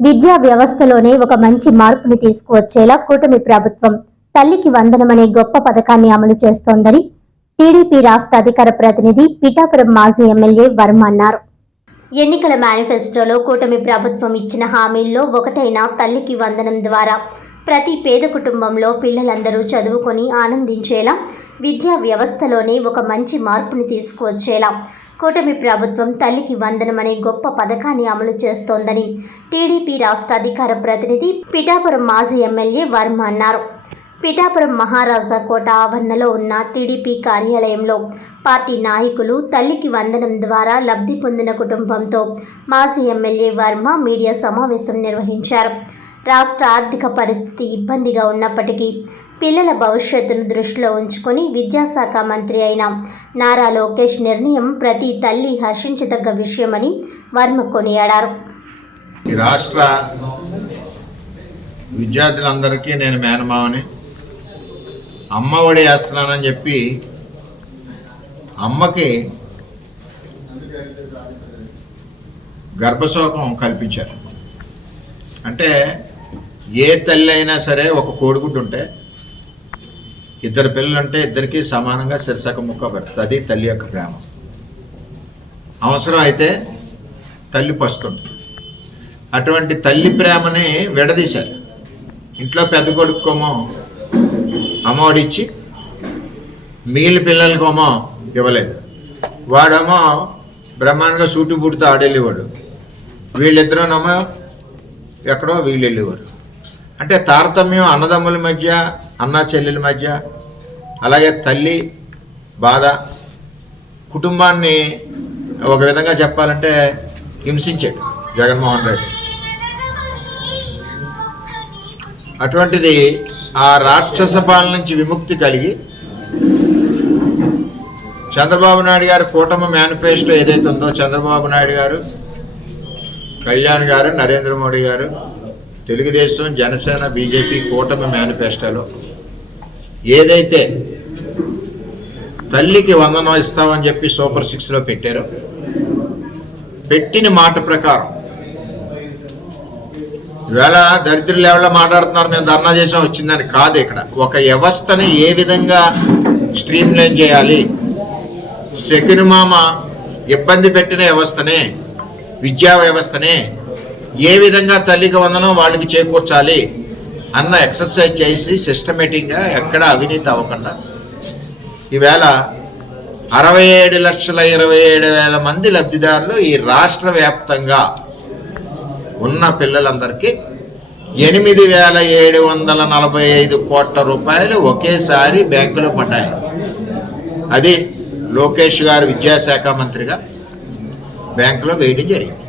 విద్యా వ్యవస్థలోనే ఒక మంచి మార్పుని తీసుకువచ్చేలా కూటమి ప్రభుత్వం తల్లికి వందనమనే గొప్ప పథకాన్ని అమలు చేస్తోందని టీడీపీ రాష్ట్ర అధికార ప్రతినిధి పిఠాపురం మాజీ ఎమ్మెల్యే వర్మ అన్నారు. ఎన్నికల మేనిఫెస్టోలో కూటమి ప్రభుత్వం ఇచ్చిన హామీల్లో ఒకటైన తల్లికి వందనం ద్వారా ప్రతి పేద కుటుంబంలో పిల్లలందరూ చదువుకొని ఆనందించేలా విద్యా వ్యవస్థలోనే ఒక మంచి మార్పుని తీసుకువచ్చేలా కూటమి ప్రభుత్వం తల్లికి వందనం అనే గొప్ప పథకాన్ని అమలు చేస్తోందని టీడీపీ రాష్ట్ర అధికార ప్రతినిధి పిఠాపురం మాజీ ఎమ్మెల్యే వర్మ అన్నారు. పిఠాపురం మహారాజా కోట ఆవరణలో ఉన్న టీడీపీ కార్యాలయంలో పార్టీ నాయకులు తల్లికి వందనం ద్వారా లబ్ధి పొందిన కుటుంబంతో మాజీ ఎమ్మెల్యే వర్మ మీడియా సమావేశం నిర్వహించారు. రాష్ట్ర ఆర్థిక పరిస్థితి ఇబ్బందిగా ఉన్నప్పటికీ పిల్లల భవిష్యత్తును దృష్టిలో ఉంచుకొని విద్యాశాఖ మంత్రి అయిన నారా లోకేష్ నిర్ణయం ప్రతి తల్లి హర్షించదగ్గ విషయమని వర్మ కొనియాడారు. ఈ రాష్ట్ర విద్యార్థులందరికీ నేను మేనమావని, అమ్మ ఒడి వేస్తున్నానని చెప్పి అమ్మకి గర్భశోకం కల్పించారు. అంటే ఏ తల్లి అయినా సరే ఒక కోడిగుడ్డు ఉంటే ఇద్దరు పిల్లలుంటే ఇద్దరికి సమానంగా శిరసక ముక్క పెడుతుంది. అది తల్లి యొక్క ప్రేమ. అవసరం అయితే తల్లి పస్తుంటుంది. అటువంటి తల్లి ప్రేమని విడదీశారు. ఇంట్లో పెద్ద కొడుకోమో అమ్మఒడిచ్చి మిగిలిన పిల్లలకేమో ఇవ్వలేదు. వాడేమో బ్రహ్మాండంగా సూటు బుడితో ఆడెళ్ళేవాడు, వీళ్ళిద్దరూనేమో ఎక్కడో వీళ్ళు వెళ్ళేవారు. అంటే తారతమ్యం అన్నదమ్ముల మధ్య, అన్నా చెల్లెల మధ్య, అలాగే తల్లి బాధ, కుటుంబాన్ని ఒక విధంగా చెప్పాలంటే హింసించాడు జగన్మోహన్ రెడ్డి. అటువంటిది ఆ రాక్షస పాలన నుంచి విముక్తి కలిగి చంద్రబాబు నాయుడు గారు కూటమి మేనిఫెస్టో ఏదైతే ఉందో, చంద్రబాబు నాయుడు గారు, కళ్యాణ్ గారు, నరేంద్ర మోడీ గారు, తెలుగుదేశం, జనసేన, బీజేపీ కూటమి మేనిఫెస్టోలో ఏదైతే తల్లికి వందనం ఇస్తామని చెప్పి సూపర్ 6లో పెట్టారో, పెట్టిన మాట ప్రకారం ఇవాళ దరిద్రులు ఎవరో మాట్లాడుతున్నారు మేము ధర్నా చేసాం వచ్చిందని కాదు. ఇక్కడ ఒక వ్యవస్థని ఏ విధంగా స్ట్రీమ్ లైన్ చేయాలి, సెకినుమామ ఇబ్బంది పెట్టిన వ్యవస్థనే, విద్యా వ్యవస్థనే ఏ విధంగా తల్లికి వందనం వాళ్ళకి చేకూర్చాలి అన్న ఎక్సర్సైజ్ చేసి సిస్టమేటిక్గా ఎక్కడ అవినీతి అవ్వకుండా ఈవేళ 67,27,000 మంది లబ్ధిదారులు ఈ రాష్ట్ర వ్యాప్తంగా ఉన్న పిల్లలందరికీ 8,745 కోట్ల రూపాయలు ఒకేసారి బ్యాంకులో పడ్డాయి. అది లోకేష్ గారు విద్యాశాఖ మంత్రిగా బ్యాంకులో వేయడం జరిగింది.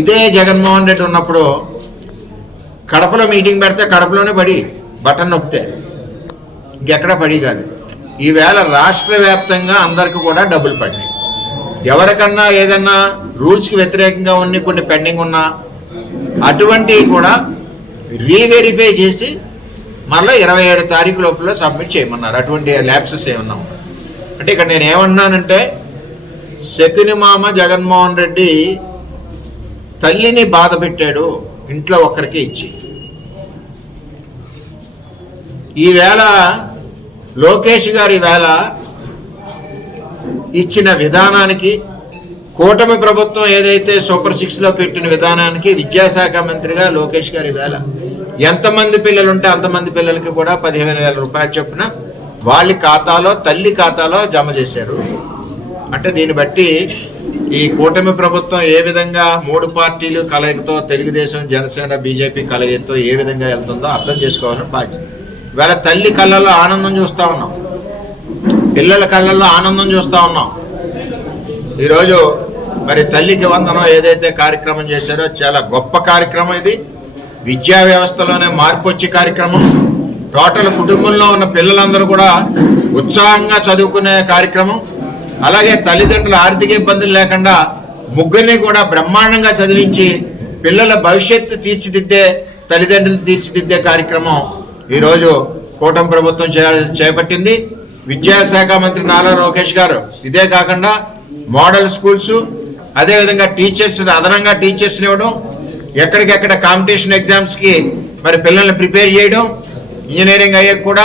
ఇదే జగన్మోహన్ రెడ్డి ఉన్నప్పుడు కడపలో మీటింగ్ పెడితే కడపలోనే పడి బటన్ నొక్కితే ఇంకెక్కడ పడి కాదు. ఈవేళ రాష్ట్ర వ్యాప్తంగా అందరికీ కూడా డబ్బులు పడినాయి. ఎవరికన్నా ఏదన్నా రూల్స్కి వ్యతిరేకంగా ఉన్న కొన్ని పెండింగ్ ఉన్నా అటువంటివి కూడా రీవెరిఫై చేసి మళ్ళీ 27 తారీఖు లోపల సబ్మిట్ చేయమన్నారు. అటువంటి ల్యాప్సెస్ ఏమన్నా అంటే ఇక్కడ నేను ఏమన్నానంటే, శకునిమామ జగన్మోహన్ రెడ్డి తల్లిని బాధ పెట్టాడు ఇంట్లో ఒక్కరికి ఇచ్చి. ఈవేళ లోకేష్ గారు ఈవేళ ఇచ్చిన విధానానికి, కూటమి ప్రభుత్వం ఏదైతే సూపర్ 6లో పెట్టిన విధానానికి విద్యాశాఖ మంత్రిగా లోకేష్ గారు ఈవేళ ఎంతమంది పిల్లలు ఉంటే అంతమంది పిల్లలకి కూడా 15,000 రూపాయలు చొప్పున వాళ్ళ ఖాతాలో, తల్లి ఖాతాలో జమ చేశారు. అంటే దీన్ని బట్టి ఈ కూటమి ప్రభుత్వం ఏ విధంగా 3 పార్టీలు కలయికతో, తెలుగుదేశం, జనసేన, బీజేపీ కలయికతో ఏ విధంగా వెళ్తుందో అర్థం చేసుకోవాలని బాధ్యత. ఇవాళ తల్లి కళ్ళల్లో ఆనందం చూస్తూ ఉన్నాం, పిల్లల కళ్ళల్లో ఆనందం చూస్తూ ఉన్నాం. ఈరోజు మరి తల్లికి వందనం ఏదైతే కార్యక్రమం చేశారో చాలా గొప్ప కార్యక్రమం. ఇది విద్యా వ్యవస్థలోనే మార్పు వచ్చే కార్యక్రమం. టోటల్ కుటుంబంలో ఉన్న పిల్లలందరూ కూడా ఉత్సాహంగా చదువుకునే కార్యక్రమం. అలాగే తల్లిదండ్రుల ఆర్థిక ఇబ్బందులు లేకుండా ముగ్గురిని కూడా బ్రహ్మాండంగా చదివించి పిల్లల భవిష్యత్తు తీర్చిదిద్దే, తల్లిదండ్రులు తీర్చిదిద్దే కార్యక్రమం ఈరోజు కూటమి ప్రభుత్వం చేపట్టింది. విద్యాశాఖ మంత్రి నారా లోకేష్ గారు ఇదే కాకుండా మోడల్ స్కూల్స్, అదేవిధంగా టీచర్స్, అదనంగా టీచర్స్ని ఇవ్వడం, ఎక్కడికెక్కడ కాంపిటీషన్ ఎగ్జామ్స్కి మరి పిల్లల్ని ప్రిపేర్ చేయడం, ఇంజనీరింగ్ అయ్యాక కూడా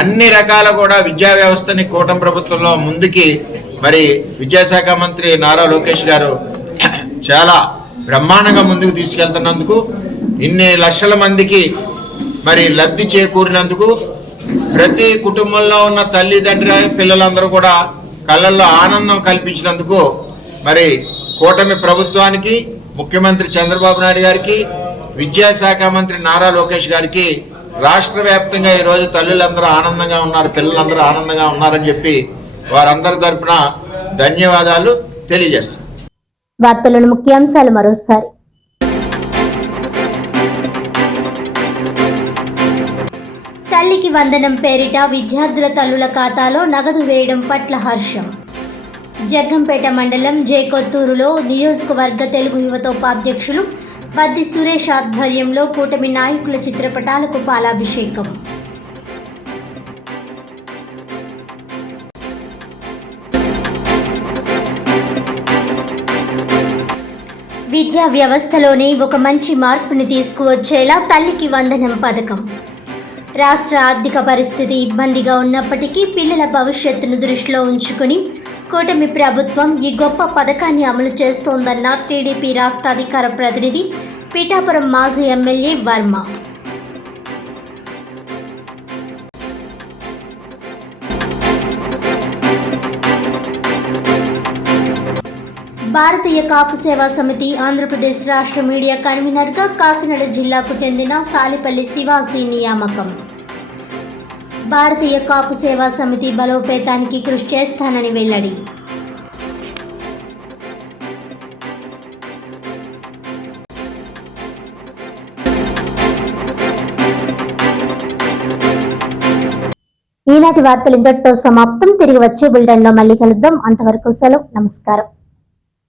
అన్ని రకాల కూడా విద్యా వ్యవస్థని కూటమి ప్రభుత్వంలో ముందుకి మరి విద్యాశాఖ మంత్రి నారా లోకేష్ గారు చాలా బ్రహ్మాండంగా ముందుకు తీసుకెళ్తున్నందుకు, ఇన్ని లక్షల మందికి మరి లబ్ధి చేకూరినందుకు, ప్రతి కుటుంబంలో ఉన్న తల్లిదండ్రి పిల్లలందరూ కూడా కళ్ళల్లో ఆనందం కల్పించినందుకు మరి కూటమి ప్రభుత్వానికి, ముఖ్యమంత్రి చంద్రబాబు నాయుడు గారికి, విద్యాశాఖ మంత్రి నారా లోకేష్ గారికి రాష్ట్ర వ్యాప్తంగా ఈరోజు తల్లులందరూ ఆనందంగా ఉన్నారు, పిల్లలందరూ ఆనందంగా ఉన్నారని చెప్పి వారందరి తరపున ధన్యవాదాలు తెలియజేస్తాం. వార్తలను ముఖ్యాంశాలు మరోసారి. తల్లికి వందనం పేరిట విద్యార్థుల తల్లుల ఖాతాలో నగదు వేయడం పట్ల హర్షం. జగ్గంపేట మండలం జేకొత్తూరులో నియోజకవర్గ తెలుగు యువత ఉపాధ్యక్షులు బద్ది సురేష్ ఆధ్వర్యంలో కూటమి నాయకుల చిత్రపటాలకు పాలాభిషేకం. విద్యా వ్యవస్థలోనే ఒక మంచి మార్పుని తీసుకువచ్చేలా తల్లికి వందనం పథకం. రాష్ట్ర ఆర్థిక పరిస్థితి ఇబ్బందిగా ఉన్నప్పటికీ పిల్లల భవిష్యత్తును దృష్టిలో ఉంచుకుని కూటమి ప్రభుత్వం ఈ గొప్ప పథకాన్ని అమలు చేస్తోందన్న టీడీపీ రాష్ట్ర అధికార ప్రతినిధి పిఠాపురం మాజీ ఎమ్మెల్యే వర్మ. భారతీయ కాపు సేవా సమితి ఆంధ్రప్రదేశ్ రాష్ట్ర మీడియా కన్వీనర్గా కాకినాడ జిల్లాకు చెందిన సాలిపల్లి శివాజీ నియామకం. భారతీయ కాపు సేవా సమితి బలోపేతానికి కృషి చేస్తానని వెల్లడి. ఈనాటి వార్తలు ఇంతటితో సమాప్తం. తిరిగి వచ్చే బులెటిన్లో మళ్ళీ కలుద్దాం. అంతవరకు సెలవు. నమస్కారం.